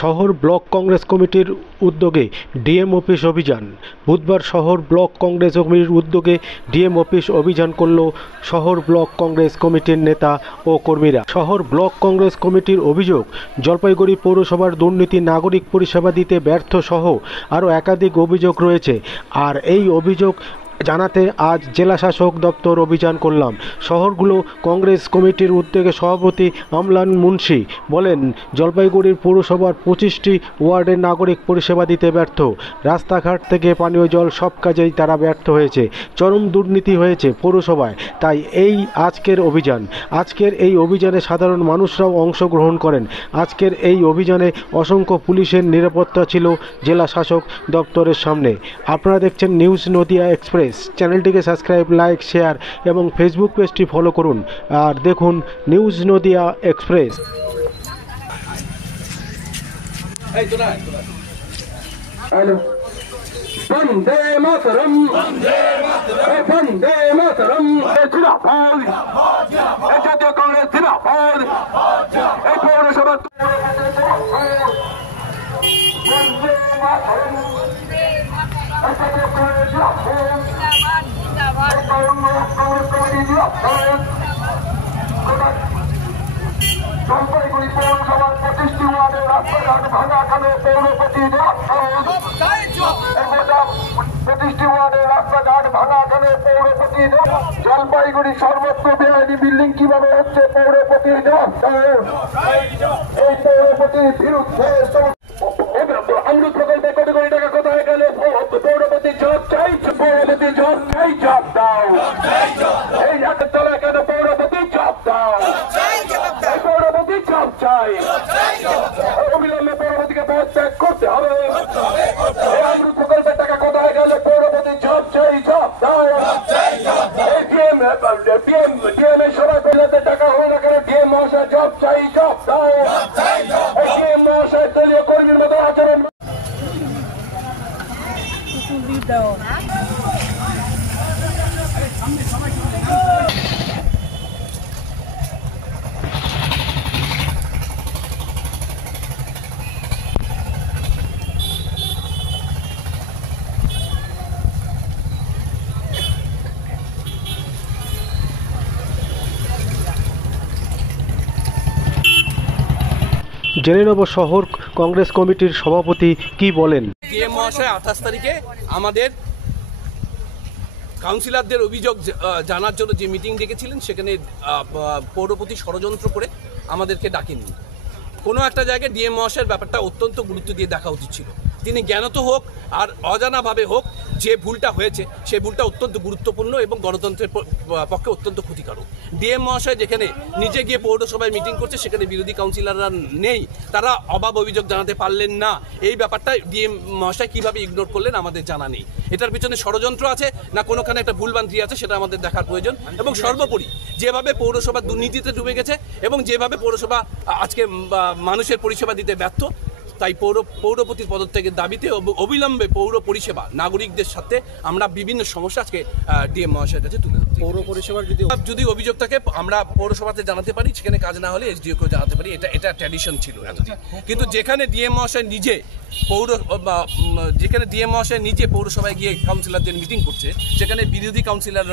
শহর ব্লক কংগ্রেস কমিটির উদ্যোগে ডিএম অফিস অভিযান। বুধবার শহর ব্লক কংগ্রেস কমিটির উদ্যোগে ডিএম অফিস অভিযান করল শহর ব্লক কংগ্রেস কমিটির নেতা ও কর্মীরা। শহর ব্লক কংগ্রেস কমিটির অভিযোগ, জলপাইগুড়ি পৌরসভার দুর্নীতি, নাগরিক পরিষেবা দিতে ব্যর্থ সহ আরও একাধিক অভিযোগ রয়েছে। আর এই অভিযোগ জানাতে আজ জেলা শাসক দপ্তর অভিযান করলাম। শহরগুলো কংগ্রেস কমিটির উদ্যোগে সভাপতি আমলান মুন্সি বলেন, জলপাইগুড়ির পৌরসভার 25টি ওয়ার্ডের নাগরিক পরিষেবা দিতে ব্যর্থ। রাস্তাঘাট থেকে পানীয় জল সব কাজেই তারা ব্যর্থ হয়েছে। চরম দুর্নীতি হয়েছে পৌরসভায়। তাই আজকের এই অভিযানে সাধারণ মানুষরাও অংশগ্রহণ করেন। আজকের এই অভিযানে অসংখ্য পুলিশের নিরাপত্তা ছিল জেলা শাসক দপ্তরের সামনে। আপনারা দেখছেন নিউজ নদিয়া এক্সপ্রেস। চ্যানেলটিকে সাবস্ক্রাইব, লাইক, শেয়ার এবং ফেসবুক পেজটি ফলো করুন। আর দেখুন নিউজ নদিয়া এক্সপ্রেস। বন্দে মাতরম, বন্দে মাতরম, জিন্দাবাদ, জাতীয় কংগ্রেস জিন্দাবাদ, এই পৌরসভা বন্দে মাতরম, জলপাইগুড়ি পৌরসভার 25টি ওয়ার্ডের রাস্তাঘাট ভাঙা খালে পৌরপতি 25টি ওয়ার্ডের রাস্তাঘাট ভাঙা খালে পৌরপতি। জলপাইগুড়ি সর্বত্র বেআইনি বিল্ডিং কিভাবে হচ্ছে পৌরপতি। এই পৌরপতির বিরুদ্ধে অমৃত প্রকল্পে কোটি কোটি টাকা কোথায় গেল? পৌরপতি জব চাই, পৌরপতি জব চাই, জব দাও। এই হাতের তলায় কেন পৌরপতি জব দাও? পৌরপতি জব চাই, অবিলম্বে পৌরপতিকে পদত্যাগ করতে হবে। অমৃত প্রকল্পের টাকা কোথায় গেল? পৌরপতি জব চাই, জব দাও। ডিএম এর সবাই পরিষদের টাকা হল না কেন? ডিএম মহাশয় জব চাই, জব দাও। ডিএম মহাশয় দলীয় কর্মীর মতো আচরণ জেনে নেব শহর কংগ্রেস কমিটির সভাপতি কি বলেন। ডিএম মহাশয় 28 তারিখে আমাদের কাউন্সিলরদের অভিযোগ জানার জন্য যে মিটিং ডেকেছিলেন, সেখানে পৌরপতি ষড়যন্ত্র করে আমাদেরকে ডাকেননি। কোনো একটা জায়গায় ডিএম মহাশয়ের ব্যাপারটা অত্যন্ত গুরুত্ব দিয়ে দেখা উচিত ছিল। তিনি জ্ঞানত হোক আর অজানাভাবে হোক, যে ভুলটা হয়েছে সেই ভুলটা অত্যন্ত গুরুত্বপূর্ণ এবং গণতন্ত্রের পক্ষে অত্যন্ত ক্ষতিকারক। ডিএম মহাশয় যেখানে নিজে গিয়ে পৌরসভায় মিটিং করছে, সেখানে বিরোধী কাউন্সিলররা নেই, তারা অভাব অভিযোগ জানাতে পারলেন না। এই ব্যাপারটা ডিএম মহাশয় কীভাবে ইগনোর করলেন আমাদের জানা নেই। এটার পিছনে ষড়যন্ত্র আছে না কোনোখানে একটা ভুলভ্রান্তি আছে, সেটা আমাদের দেখার প্রয়োজন। এবং সর্বোপরি যেভাবে পৌরসভা দুর্নীতিতে ডুবে গেছে এবং যেভাবে পৌরসভা আজকে মানুষের পরিষেবা দিতে ব্যর্থ, তাই পৌরপতির পদত্যাগের দাবিতে অবিলম্বে পৌর পরিষেবা নাগরিকদের সাথে আমরা বিভিন্ন সমস্যা আজকে ডিএম মহাশয়ের কাছে তুলে ধরছি। পৌর পরিষেবার যদি অভিযোগ থাকে আমরা পৌরসভাতে জানাতে পারি, সেখানে কাজ না হলে এসডিওকেও জানাতে পারি। এটা ট্র্যাডিশন ছিল এতদিন। কিন্তু যেখানে ডিএম মহাশয় নিজে পৌরসভায় গিয়ে কাউন্সিলরদের মিটিং করছে, সেখানে বিরোধী কাউন্সিলর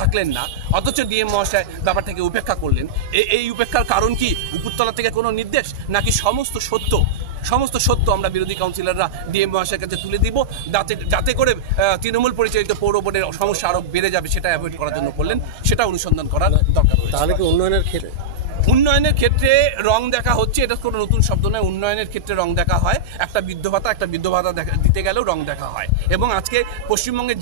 থাকলেন না, অথচ ডিএম মহাশয় ব্যাপারটাকে উপেক্ষা করলেন। এই উপেক্ষার কারণ কি? উপরতলা থেকে কোনো নির্দেশ, নাকি সমস্ত সত্য আমরা বিরোধী কাউন্সিলররা ডিএম মহাশয়ের কাছে তুলে দিব, যাতে করে তৃণমূল পরিচালিত পৌর বোর্ডের সমস্যা আরও বেড়ে যাবে, সেটা অ্যাভয়েড করার জন্য করলেন। সেটা অনুসন্ধান করার দরকার। তাহলে কি উন্নয়নের ক্ষেত্রে রং দেখা হচ্ছে, এটা কোনো নতুন শব্দ নয়। উন্নয়নের ক্ষেত্রে রং দেখা হয়। একটা বৃদ্ধ ভাতা দিতে গেলেও রং দেখা হয়। এবং আজকে পশ্চিমবঙ্গের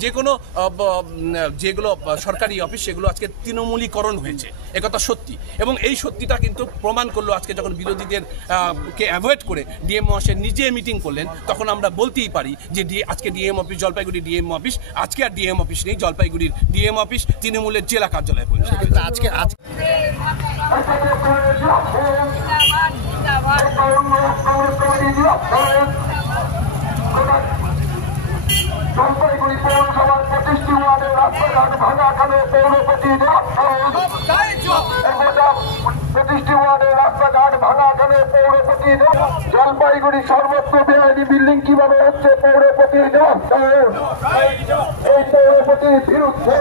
যেগুলো সরকারি অফিস, সেগুলো আজকে তৃণমূলীকরণ হয়েছে, একথা সত্যি। এবং এই সত্যিটা কিন্তু প্রমাণ করলো আজকে যখন বিরোধীদের কে অ্যাভয়েড করে ডিএম মহাশয় নিজে মিটিং করলেন, তখন আমরা বলতেই পারি যে আজকে DM office, Jalpaiguri DM office, আজকে আর ডিএম অফিস নেই। জলপাইগুড়ির ডিএম অফিস তৃণমূলের জেলা কার্যালয়ে পৌঁছে। জলপাইগুড়ি পৌরসভার 25টি ওয়ার্ডের রাস্তাঘাট ভাঙা খালে পৌরপতি 36 ওয়ার্ডের রাস্তাঘাট ভাঙা কেন পৌরপতি জলপাইগুড়ি সর্বত্র বেআইনি বিল্ডিং কিভাবে হচ্ছে পৌরপতি এই পৌরপতির বিরুদ্ধে